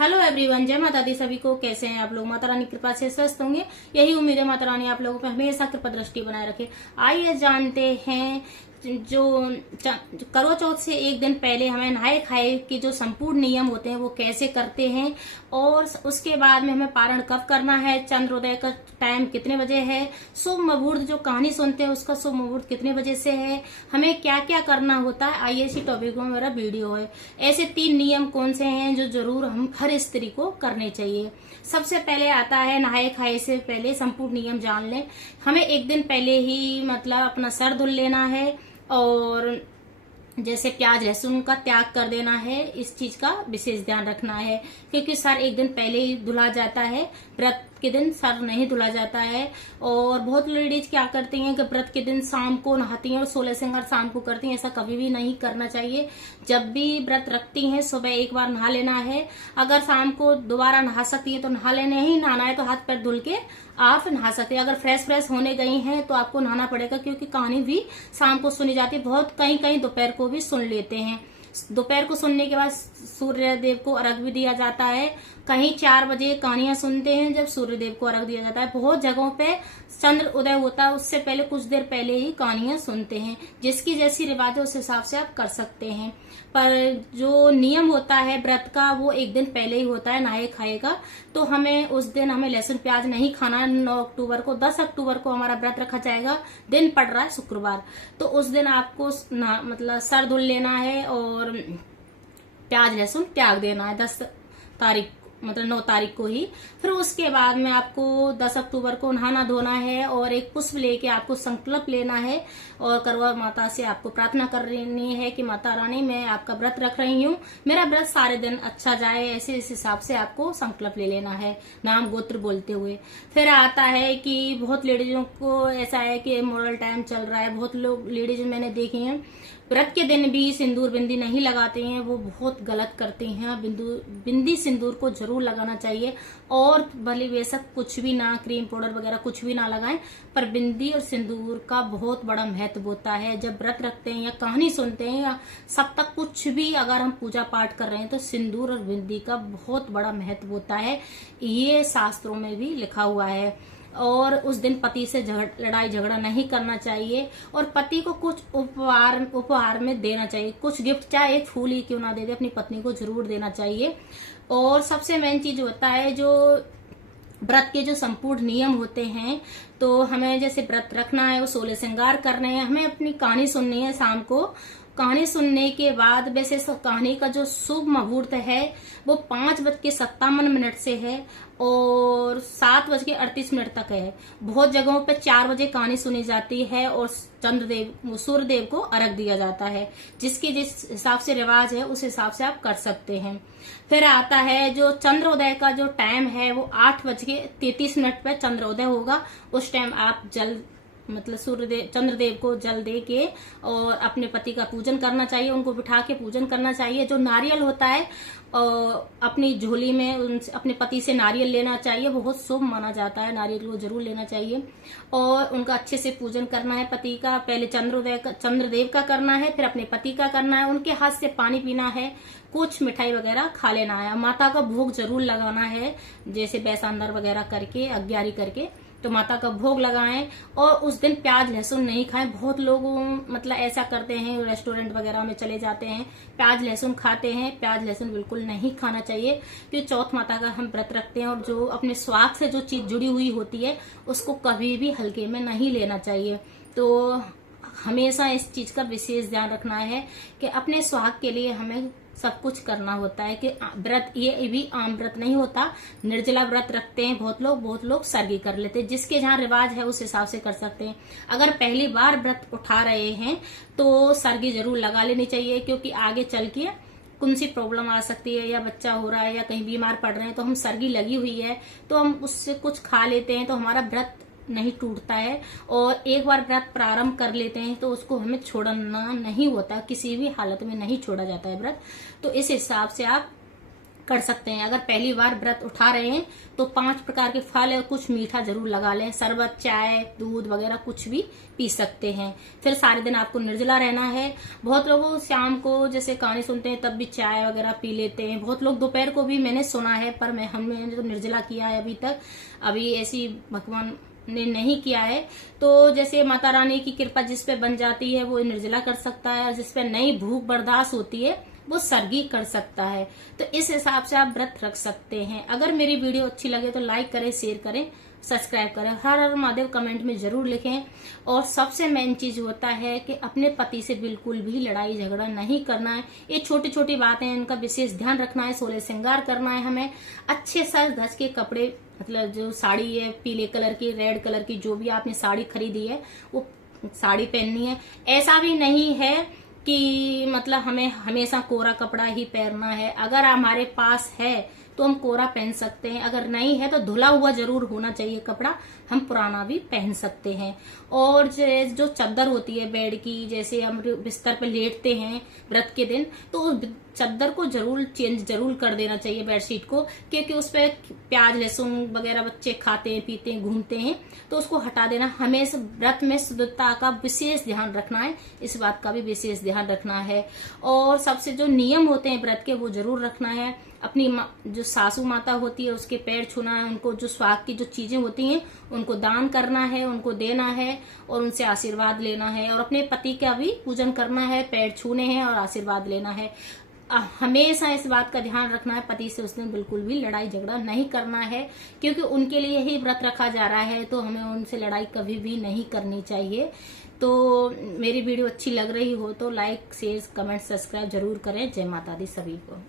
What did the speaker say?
Hello everyone, जय माता दी सभी को। कैसे हैं आप लोग? माता रानी की कृपा से स्वस्थ होंगे, यही उम्मीद है। माता रानी आप लोगों पे हमेशा कृपा दृष्टि बनाए रखे। आइए जानते हैं जो करवा चौथ से एक दिन पहले हमें नहाए खाए के जो संपूर्ण नियम होते हैं वो कैसे करते हैं, और उसके बाद में हमें पारण कब करना है, चंद्रोदय का टाइम कितने बजे है, शुभ मुहूर्त जो कहानी सुनते हैं उसका शुभ मुहूर्त कितने बजे से है, हमें क्या क्या करना होता है। आइए इसी टॉपिक में मेरा वीडियो है। ऐसे 3 नियम कौन से हैं जो जरूर हम हर स्त्री को करने चाहिए। सबसे पहले आता है नहाए खाए से पहले संपूर्ण नियम जान लें। हमें एक दिन पहले ही मतलब अपना सर धुल लेना है, और जैसे प्याज लहसुन का त्याग कर देना है। इस चीज का विशेष ध्यान रखना है, क्योंकि सर एक दिन पहले ही धुला जाता है, व्रत के दिन सर नहीं धुला जाता है। और बहुत लेडीज क्या करती हैं कि व्रत के दिन शाम को नहाती हैं और 16 श्रृंगार शाम को करती हैं। ऐसा कभी भी नहीं करना चाहिए। जब भी व्रत रखती हैं सुबह एक बार नहा लेना है। अगर शाम को दोबारा नहा सकती है तो नहा लेने, ही नहाना है तो हाथ पैर धुल के आप नहा सकते हैं। अगर फ्रेश होने गई हैं तो आपको नहाना पड़ेगा, क्योंकि कहानी भी शाम को सुनी जाती है। बहुत कहीं दोपहर को भी सुन लेते हैं। दोपहर को सुनने के बाद सूर्य देव को अर्घ भी दिया जाता है। कहीं 4 बजे कहानियां सुनते हैं जब सूर्य देव को अर्घ दिया जाता है। बहुत जगहों पे चंद्र उदय होता है उससे पहले कुछ देर पहले ही कहानियां सुनते हैं। जिसकी जैसी रिवाज है उस हिसाब से आप कर सकते हैं। पर जो नियम होता है व्रत का वो एक दिन पहले ही होता है नहाए खाए का। तो हमें उस दिन हमें लहसुन प्याज नहीं खाना। 9 अक्टूबर को 10 अक्टूबर को हमारा व्रत रखा जाएगा। दिन पड़ रहा है शुक्रवार, तो उस दिन आपको मतलब सर धुल लेना है और प्याज लहसुन त्याग देना है 10 तारीख मतलब 9 तारीख को ही। फिर उसके बाद में आपको 10 अक्टूबर को नहाना धोना है और एक पुष्प लेके आपको संकल्प लेना है और करवा माता से आपको प्रार्थना करनी है कि माता रानी मैं आपका व्रत रख रही हूँ, मेरा व्रत सारे दिन अच्छा जाए। ऐसे इस हिसाब से आपको संकल्प ले लेना है नाम गोत्र बोलते हुए। फिर आता है कि बहुत लेडीजों को ऐसा है कि मॉडल टाइम चल रहा है, बहुत लोग लेडीज मैंने देखी हैं व्रत के दिन भी सिंदूर बिंदी नहीं लगाते हैं। वो बहुत गलत करते हैं। बिंदी सिंदूर को जरूर लगाना चाहिए, और भले बेशक कुछ भी ना, क्रीम पाउडर वगैरह कुछ भी ना लगाएं, पर बिंदी और सिंदूर का बहुत बड़ा महत्व होता है। जब व्रत रखते हैं या कहानी सुनते हैं या सब तक कुछ भी अगर हम पूजा पाठ कर रहे हैं तो सिंदूर और बिंदी का बहुत बड़ा महत्व होता है। ये शास्त्रों में भी लिखा हुआ है। और उस दिन पति से लड़ाई झगड़ा नहीं करना चाहिए, और पति को कुछ उपहार में देना चाहिए। कुछ गिफ्ट, चाहे एक फूल ही क्यों ना दे दे, अपनी पत्नी को जरूर देना चाहिए। और सबसे मेन चीज होता है जो व्रत के जो संपूर्ण नियम होते हैं, तो हमें जैसे व्रत रखना है, वो 16 श्रृंगार करने हैं, हमें अपनी कहानी सुननी है शाम को। कहानी सुनने के बाद वैसे कहानी का जो शुभ मुहूर्त है वो 5:57 से है और 7:38 तक है। बहुत जगहों पे 4 बजे कहानी सुनी जाती है और सूर्य देव को अर्घ दिया जाता है। जिसकी जिस हिसाब से रिवाज है उस हिसाब से आप कर सकते हैं। फिर आता है जो चंद्रोदय का जो टाइम है वो 8:33 पे चंद्रोदय होगा। उस टाइम आप जल मतलब चंद्रदेव को जल दे के और अपने पति का पूजन करना चाहिए। उनको बिठा के पूजन करना चाहिए। जो नारियल होता है अपनी झोली में अपने पति से नारियल लेना चाहिए, बहुत शुभ माना जाता है। नारियल को जरूर लेना चाहिए और उनका अच्छे से पूजन करना है। पति का पहले चंद्रदेव का करना है, फिर अपने पति का करना है। उनके हाथ से पानी पीना है, कुछ मिठाई वगैरह खा लेना है। माता का भोग जरूर लगाना है, जैसे बैसांदर वगैरह करके, अग्यारी करके तो माता का भोग लगाएं। और उस दिन प्याज लहसुन नहीं खाएं। बहुत लोग मतलब ऐसा करते हैं, रेस्टोरेंट वगैरह में चले जाते हैं, प्याज लहसुन खाते हैं। प्याज लहसुन बिल्कुल नहीं खाना चाहिए, क्योंकि चौथ माता का हम व्रत रखते हैं और जो अपने स्वास्थ्य से जो चीज जुड़ी हुई होती है उसको कभी भी हल्के में नहीं लेना चाहिए। तो हमेशा इस चीज का विशेष ध्यान रखना है कि अपने स्वास्थ्य के लिए हमें सब कुछ करना होता है। कि व्रत ये भी आम व्रत नहीं होता, निर्जला व्रत रखते हैं बहुत लोग सर्गी कर लेते हैं। जिसके जहाँ रिवाज है उस हिसाब से कर सकते हैं। अगर पहली बार व्रत उठा रहे हैं तो सर्गी जरूर लगा लेनी चाहिए, क्योंकि आगे चल के कौन सी प्रॉब्लम आ सकती है, या बच्चा हो रहा है या कहीं बीमार पड़ रहे हैं तो हम सर्गी लगी हुई है तो हम उससे कुछ खा लेते हैं तो हमारा व्रत नहीं टूटता है। और एक बार व्रत प्रारंभ कर लेते हैं तो उसको हमें छोड़ना नहीं होता, किसी भी हालत में नहीं छोड़ा जाता है व्रत। तो इस हिसाब से आप कर सकते हैं। अगर पहली बार व्रत उठा रहे हैं तो 5 प्रकार के फल और कुछ मीठा जरूर लगा लें। शरबत, चाय, दूध वगैरह कुछ भी पी सकते हैं। फिर सारे दिन आपको निर्जला रहना है। बहुत लोग शाम को जैसे कहानी सुनते हैं तब भी चाय वगैरह पी लेते हैं। बहुत लोग दोपहर को भी मैंने सुना है, पर हमने तो निर्जला किया है अभी तक। अभी ऐसी भगवान ने नहीं किया है। तो जैसे माता रानी की कृपा जिस पे बन जाती है वो निर्जला कर सकता है, और जिस पे नई भूख बर्दाश्त होती है वो सर्गी कर सकता है। तो इस हिसाब से आप व्रत रख सकते हैं। अगर मेरी वीडियो अच्छी लगे तो लाइक करें, शेयर करें, सब्सक्राइब करें। हर हर महादेव कमेंट में जरूर लिखें। और सबसे मेन चीज होता है कि अपने पति से बिल्कुल भी लड़ाई झगड़ा नहीं करना है। ये छोटी छोटी बातें हैं, इनका विशेष ध्यान रखना है। 16 श्रृंगार करना है हमें। अच्छे सज धज के कपड़े, मतलब जो साड़ी है पीले कलर की, रेड कलर की, जो भी आपने साड़ी खरीदी है वो साड़ी पहननी है। ऐसा भी नहीं है कि मतलब हमें हमेशा कोरा कपड़ा ही पहनना है। अगर हमारे पास है तो हम कोरा पहन सकते हैं, अगर नहीं है तो धुला हुआ जरूर होना चाहिए कपड़ा, हम पुराना भी पहन सकते हैं। और जो चादर होती है बेड की, जैसे हम बिस्तर पे लेटते हैं व्रत के दिन, तो उस चादर को जरूर चेंज जरूर कर देना चाहिए, बेडशीट को, क्योंकि उस पर प्याज लहसुन वगैरह बच्चे खाते हैं, पीते हैं, घूमते हैं, तो उसको हटा देना। हमेशा व्रत में शुद्धता का विशेष ध्यान रखना है, इस बात का भी विशेष ध्यान रखना है। और सबसे जो नियम होते हैं व्रत के वो जरूर रखना है। अपनी जो सासू माता होती है उसके पैर छूना है, उनको जो स्वाग की जो चीजें होती हैं उनको दान करना है, उनको देना है और उनसे आशीर्वाद लेना है। और अपने पति का भी पूजन करना है, पैर छूने हैं और आशीर्वाद लेना है। हमेशा इस बात का ध्यान रखना है, पति से उसने बिल्कुल भी लड़ाई झगड़ा नहीं करना है, क्योंकि उनके लिए ही व्रत रखा जा रहा है, तो हमें उनसे लड़ाई कभी भी नहीं करनी चाहिए। तो मेरी वीडियो अच्छी लग रही हो तो लाइक, शेयर, कमेंट, सब्सक्राइब जरूर करें। जय माता दी सभी को।